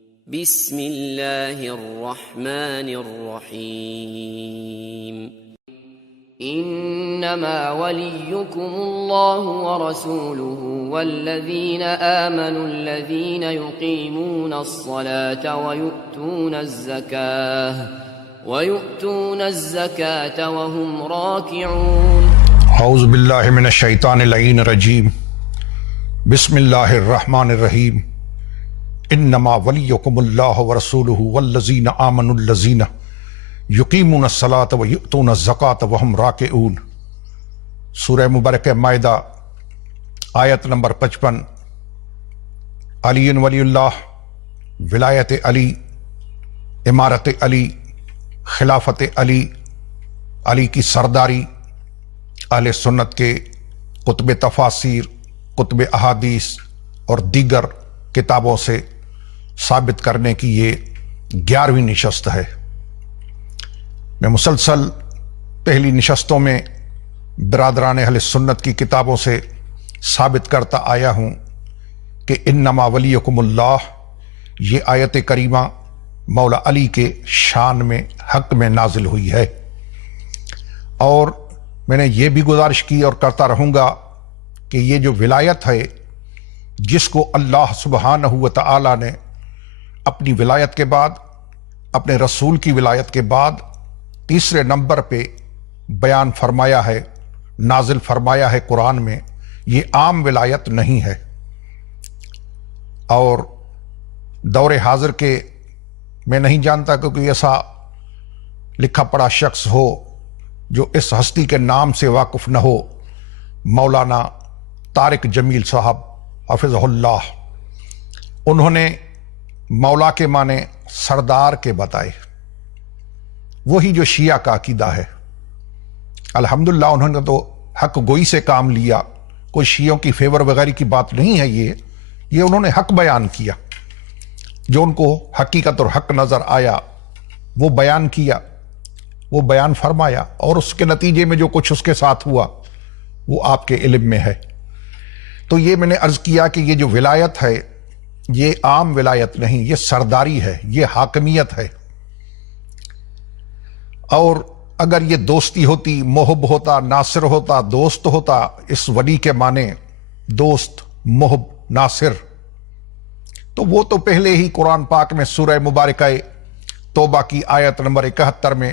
بسم اللہ الرحمن الرحیم انما ولیکم اللہ ورسولہ والذین آمنوا الذین یقیمون الصلاة ویؤتون الزکاة وهم راکعون۔ اعوذ باللہ من الشیطان اللعین الرجیم، بسم اللہ الرحمن الرحیم۔ انما ولیکم اللہ ورسولہ والذین آمنوا الذین یقیمون الصلاة ویؤتون الزکاة وهم راکعون۔ سورہ مبارکہ مائدہ آیت نمبر 55۔ علی ولی اللہ، ولایت علی، امارت علی، خلافت علی، علی کی سرداری اہل سنت کے کتب تفاسیر، کتب احادیث اور دیگر کتابوں سے ثابت کرنے کی یہ 11ویں نشست ہے۔ میں مسلسل پہلی نشستوں میں برادران اہل سنت کی کتابوں سے ثابت کرتا آیا ہوں کہ انما ولیکم اللہ، یہ آیت کریمہ مولا علی کے شان میں، حق میں نازل ہوئی ہے، اور میں نے یہ بھی گزارش کی اور کرتا رہوں گا کہ یہ جو ولایت ہے، جس کو اللہ سبحانہ و تعالی نے اپنی ولایت کے بعد، اپنے رسول کی ولایت کے بعد تیسرے نمبر پہ بیان فرمایا ہے، نازل فرمایا ہے قرآن میں، یہ عام ولایت نہیں ہے۔ اور دور حاضر کے میں نہیں جانتا کہ کوئی ایسا لکھا پڑھا شخص ہو جو اس ہستی کے نام سے واقف نہ ہو، مولانا طارق جمیل صاحب حفظہ اللہ۔ انہوں نے مولا کے معنی سردار کے بتائے، وہی جو شیعہ کا عقیدہ ہے۔ الحمدللہ انہوں نے تو حق گوئی سے کام لیا، کوئی شیعوں کی فیور وغیرہ کی بات نہیں ہے، یہ انہوں نے حق بیان کیا، جو ان کو حقیقت اور حق نظر آیا وہ بیان کیا، وہ بیان فرمایا، اور اس کے نتیجے میں جو کچھ اس کے ساتھ ہوا وہ آپ کے علم میں ہے۔ تو یہ میں نے عرض کیا کہ یہ جو ولایت ہے یہ عام ولایت نہیں، یہ سرداری ہے، یہ حاکمیت ہے۔ اور اگر یہ دوستی ہوتی، محب ہوتا، ناصر ہوتا، دوست ہوتا، اس ولی کے معنی دوست، محب، ناصر، تو وہ تو پہلے ہی قرآن پاک میں سورہ مبارکہ توبہ کی آیت نمبر 71 میں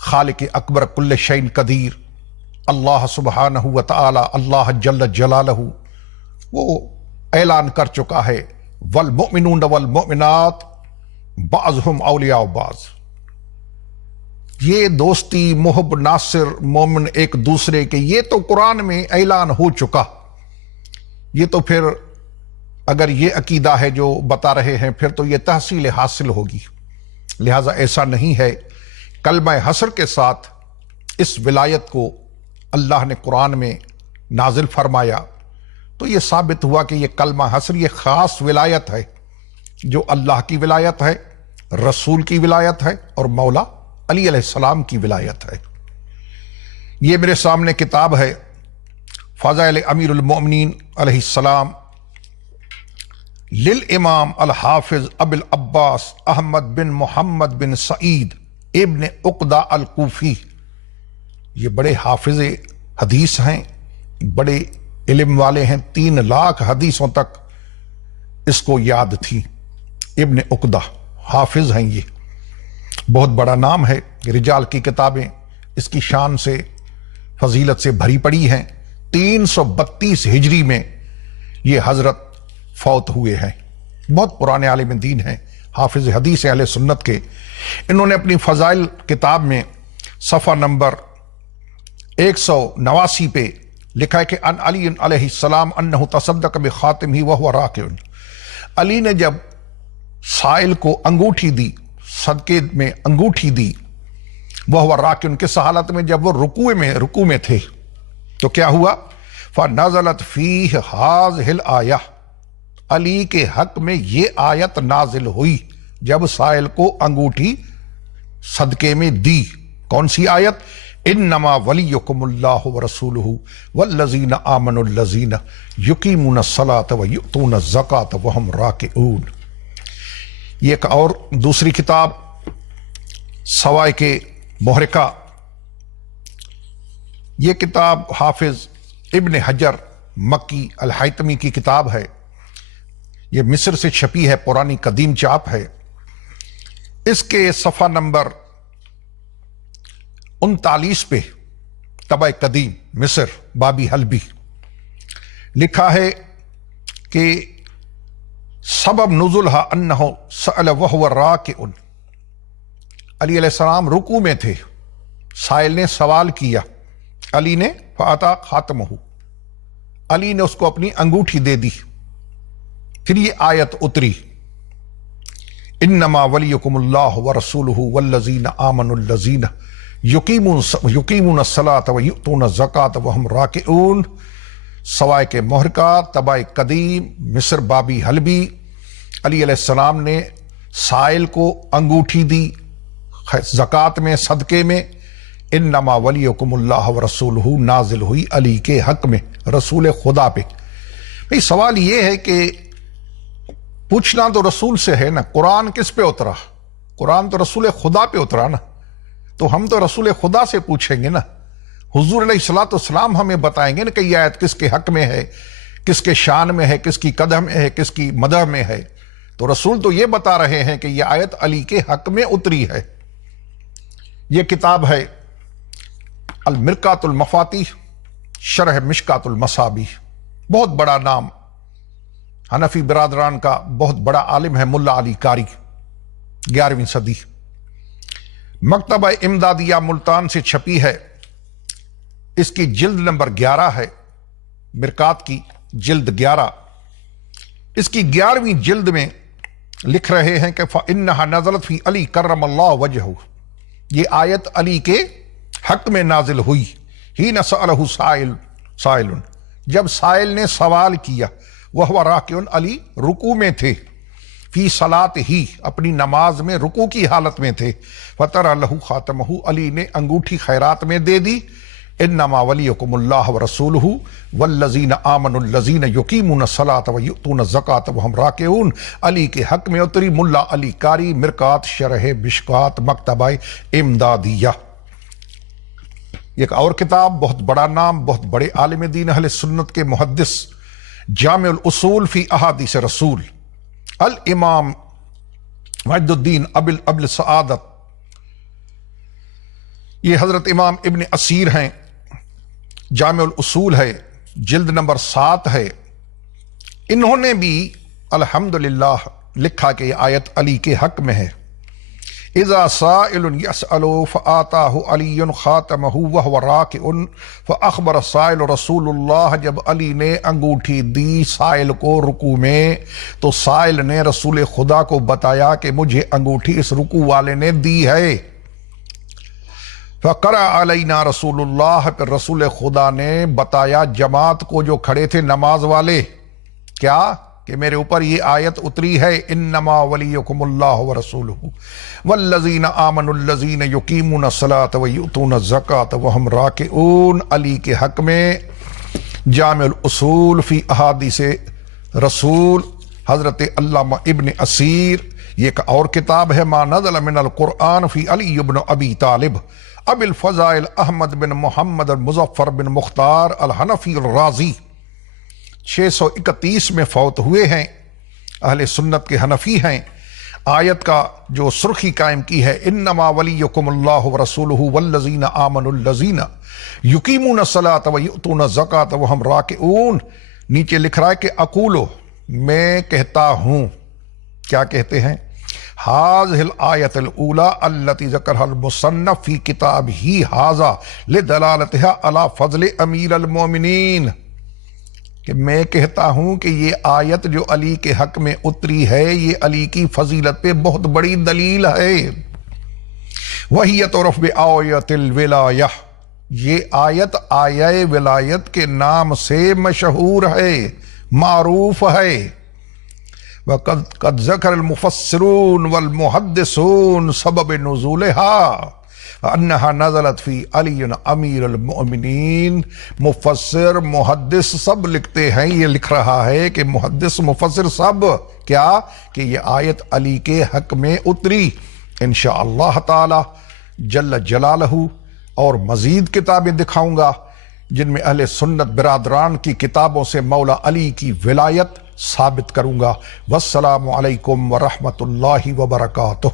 خالق اکبر کل شیء قدیر، اللہ سبحانہ و تعالی، اللہ جل جلالہ، وہ اعلان کر چکا ہے، والمؤمنون والمؤمنات بعضهم اولیاء بعض۔ یہ دوستی، محب، ناصر، مومن ایک دوسرے کے، یہ تو قرآن میں اعلان ہو چکا۔ یہ تو پھر اگر یہ عقیدہ ہے جو بتا رہے ہیں، پھر تو یہ تحصیل حاصل ہوگی۔ لہٰذا ایسا نہیں ہے۔ کلمہ حصر کے ساتھ اس ولایت کو اللہ نے قرآن میں نازل فرمایا، تو یہ ثابت ہوا کہ یہ کلمہ حصر یہ خاص ولایت ہے، جو اللہ کی ولایت ہے، رسول کی ولایت ہے، اور مولا علی علیہ السلام کی ولایت ہے۔ یہ میرے سامنے کتاب ہے فضائل امیر المؤمنین علیہ السلام للامام الحافظ ابو العباس احمد بن محمد بن سعید ابن عقدہ الکوفی۔ یہ بڑے حافظ حدیث ہیں، بڑے علم والے ہیں، 3 لاکھ حدیثوں تک اس کو یاد تھی۔ ابن عقدہ حافظ ہیں، یہ بہت بڑا نام ہے۔ رجال کی کتابیں اس کی شان سے، فضیلت سے بھری پڑی ہیں۔ 332 ہجری میں یہ حضرت فوت ہوئے ہیں، بہت پرانے عالم دین ہیں، حافظ حدیث اہل سنت کے۔ انہوں نے اپنی فضائل کتاب میں صفحہ نمبر 189 پہ لکھا ہے کہ ان علی علیہ السلام انہ تصدق بخاتمہ وہو راکع۔ علی نے جب سائل کو انگوٹھی دی، صدقے میں انگوٹھی دی، وہو راکع، کس حالت میں؟ جب وہ رکوع میں تھے، تو کیا ہوا؟ فنزلت فیہ ہذہ الآیہ، علی کے حق میں یہ آیت نازل ہوئی جب سائل کو انگوٹھی صدقے میں دی۔ کون سی آیت؟ انما ولیکم اللہ ورسولہ والذین آمنوا الذین یقیمون الصلاة ویؤتون الزکاة وہم راکعون۔ یہ ایک اور دوسری کتاب سوائق محرقہ، یہ کتاب حافظ ابن حجر مکی الحیتمی کی کتاب ہے، یہ مصر سے چھپی ہے، پرانی قدیم چاپ ہے۔ اس کے صفحہ نمبر 39 پہ طبع قدیم مصر بابی حلبی لکھا ہے کہ سبب نزولها انہ سأل وہو راکع، علی علیہ السلام رکوع میں تھے، سائل نے سوال کیا، علی نے فاتا خاتمہ، علی نے اس کو اپنی انگوٹھی دے دی۔ پھر یہ آیت اتری، انما ولیکم اللہ ورسولہ والذین آمنوا الذین یقیمون الصلاۃ ویؤتون الزکاۃ وہم راکعون۔ سوائق محرقہ طبع قدیم مصر بابی حلبی، علی علیہ السلام نے سائل کو انگوٹھی دی زکوٰۃ میں، صدقے میں۔ انما ولیکم اللہ ورسولہ نازل ہوئی علی کے حق میں، رسول خدا پہ۔ بھئی سوال یہ ہے کہ پوچھنا تو رسول سے ہے نا، قرآن کس پہ اترا؟ قرآن تو رسول خدا پہ اترا نا، تو ہم تو رسول خدا سے پوچھیں گے نا۔ حضور علیہ الصلوۃ والسلام ہمیں بتائیں گے نا کہ یہ آیت کس کے حق میں ہے، کس کے شان میں ہے، کس کی قدم میں ہے، کس کی مدح میں ہے۔ تو رسول تو یہ بتا رہے ہیں کہ یہ آیت علی کے حق میں اتری ہے۔ یہ کتاب ہے المرقات المفاتیح شرح مشکات المصابیح، بہت بڑا نام، حنفی برادران کا بہت بڑا عالم ہے ملا علی قاری، 11ویں صدی، مکتبہ امدادیہ ملتان سے چھپی ہے۔ اس کی جلد نمبر 11 ہے، مرقات کی جلد 11۔ اس کی 11ویں جلد میں لکھ رہے ہیں کہ فَإِنَّهَا نَزَلَتْ فِي عَلِي كَرَّمَ اللَّهُ وَجْهُهُ، یہ آیت علی کے حق میں نازل ہوئی۔ حِينَ سَأَلَهُ سائل، جب سائل نے سوال کیا، وَهُوَ راكع، علی رکوع میں تھے، فی صلاتہ، اپنی نماز میں رکوع کی حالت میں تھے، فَتَرَى لَهُ خَاتَمَهُ، علی نے انگوٹھی خیرات میں دے دی۔ انما ولیکم اللہ ورسولہ والذین آمنوا الذین یقیمون الصلاۃ ویؤتون الزکاۃ وہم راکعون، علی کے حق میں اتری، ملا علی قاری، مرقات شرح مشکات مکتبہ امدادیہ۔ ایک اور کتاب، بہت بڑا نام، بہت بڑے عالم دین اہل سنت کے محدث، جامع الاصول فی احادیث رسول، الامام مجد الدین ابل سعادت، یہ حضرت امام ابن اسیر ہیں، جامع الاصول ہے، جلد نمبر 7 ہے۔ انہوں نے بھی الحمدللہ لکھا کہ یہ آیت علی کے حق میں ہے۔ اذا سائل یسأل فآتاہ علی خاتمہ وہو راکع فاخبر السائل رسول اللہ، جب علی نے انگوٹھی دی سائل کو رکوع میں تو سائل نے رسول خدا کو بتایا کہ مجھے انگوٹھی اس رکوع والے نے دی ہے۔ فقرأ علینا رسول اللہ، پھر رسول خدا نے بتایا جماعت کو جو کھڑے تھے نماز والے، کیا کہ میرے اوپر یہ آیت اتری ہے، انما ولیکم اللہ ورسولہ والذین آمنوا الذین یقیمون الصلاۃ ویؤتون الزکاۃ وہم راکعون، علی کے حق میں۔ جامع الاصول فی احادیث رسول، حضرت علامہ ابن اسیر، یہ ایک اور کتاب ہے، ما نزل من القرآن فی علی بن ابی طالب ابی الفضائل احمد بن محمد المظفر بن مختار الحنفی الرازی، 631 میں فوت ہوئے ہیں، اہل سنت کے حنفی ہیں۔ آیت کا جو سرخی قائم کی ہے، انما ولیکم اللہ ورسولہ والذین آمنوا الذین یقیمون الصلاۃ ویؤتون الزکاۃ وہم راکعون، نیچے لکھ رہا ہے کہ اقولو، میں کہتا ہوں، کیا کہتے ہیں؟ هذه الآیة الأولى التي ذكرها المصنف في كتابه هذا لدلالتها على فضل امیر المومنین، کہ میں کہتا ہوں کہ یہ آیت جو علی کے حق میں اتری ہے، یہ علی کی فضیلت پہ بہت بڑی دلیل ہے۔ وَهِيَ تُعْرَفُ بِآیَةِ الْوِلَایَةِ، یہ آیت آیہ ولایت کے نام سے مشہور ہے، معروف ہے۔ وَقَدْ ذَكَرَ الْمُفَسِّرُونَ وَالْمُحَدِّثُونَ سَبَبَ نُزُولِهَا، انہا نزلت فی علی امیر المؤمنین۔ مفسر محدث سب لکھتے ہیں، یہ لکھ رہا ہے کہ محدث مفسر سب کیا کہ یہ آیت علی کے حق میں اتری۔ انشاءاللہ تعالی جل جلالہ اور مزید کتابیں دکھاؤں گا جن میں اہل سنت برادران کی کتابوں سے مولا علی کی ولایت ثابت کروں گا۔ والسلام علیکم ورحمۃ اللہ وبرکاتہ۔